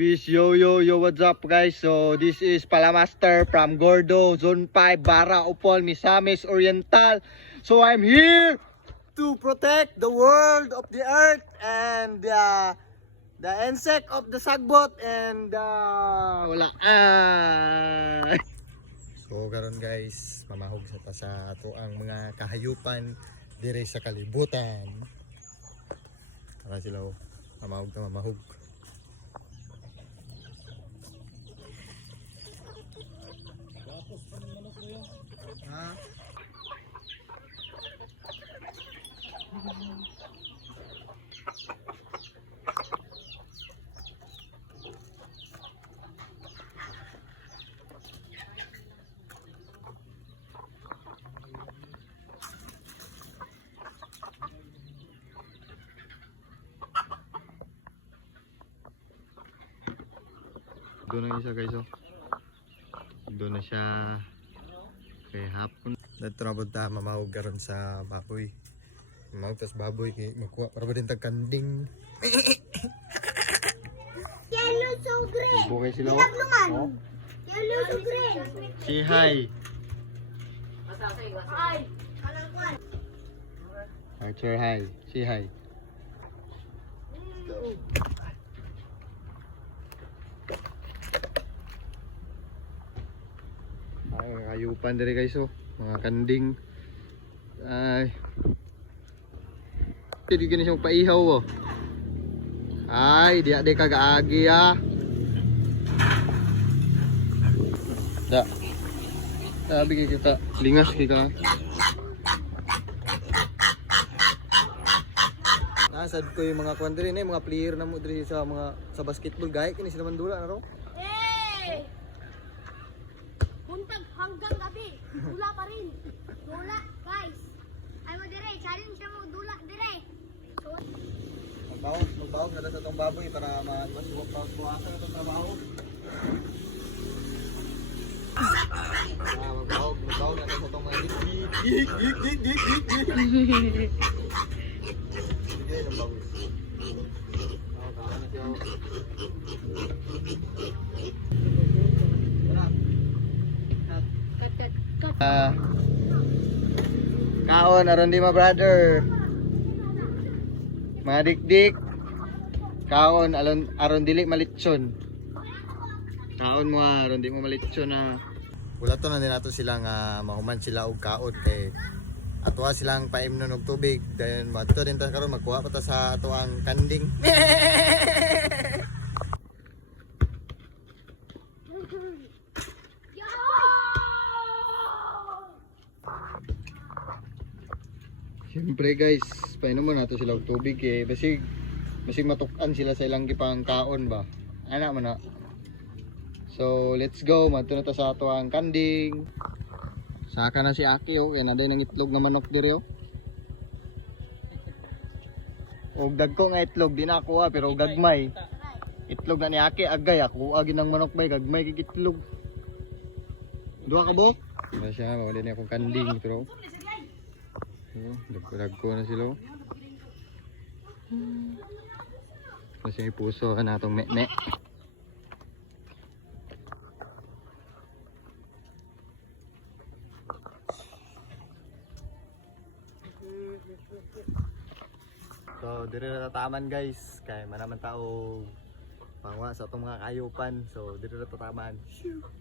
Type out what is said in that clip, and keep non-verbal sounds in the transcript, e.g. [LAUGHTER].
Peace yo yo yo what's up guys? So this is Palamaster from Gordo Zone 5 Bara Upol Misamis Oriental. So I'm here to protect the world of the earth and the the insect of the sagbot and uh, wala. Ah. So karon guys mamahog sa ta sa ato ang mga kahayupan dire sa kalibutan. Tara sila oh. mamahog ta mamahog Doon na isa guys oh. Doon na siya kay hapon. Dito na punta mamahog karon sa baboy. Mamahog tas baboy kay makuha para ba din tag kanding. Yellow so green. Bukay sila oh. Oh. Yellow so green. Say hi. Ay. Kalangkwan. Archer hi. Say hi. Ay, kayupan diri guys oh. Mga kanding. Ay. Hindi gani siyang paihaw oh. Ay, di di kagaagi ah. Da. Sabi kita, lingas kita. Nasad ko yung mga kwan diri yung mga player na mo diri sa mga sa basketball gaya kini sila mandula na ro. Dula pa rin. Dula, guys. Ay mo dire, challenge na mo dula dire. So, Magbawag, magbawag na sa tong baboy para ma mas buwasan na tong trabaho. Ah, magbawag, magbawag na sa tong mga gig gig gig gig gig. Sige, nang baboy. Ah, tama na siya. Tara. cut, Ah. Kaon aron di ma brother. Mga dikdik. Kaon alon aron dili malitson. Kaon mo ah, aron di mo malitson na. Wala to na din nato sila nga mahuman sila og kaon kay atuwa silang paimnon og tubig then madto din ta karon magkuha pa ta sa ato ang kanding. [LAUGHS] Siyempre guys, painom mo nato sila og tubig kay basig basig matukan sila sa ilang gipang kaon ba. Ana man na. So, let's go. Madto na ta sa ato ang kanding. Saka na si Aki oh, kay naday nang itlog na manok diri oh. Og dagko nga itlog di na ako ah, pero gagmay. Itlog na ni Aki agay ako agi ng manok bay gagmay kay itlog. Duha ka bo? Wala siya, wala akong kanding pero Oh, dagko na sila. oh. Kasi puso ka na itong me-me. So, dire na tataman guys. Kaya manaman tao pangwa sa itong mga kayupan. So, dire na tataman. Shoo!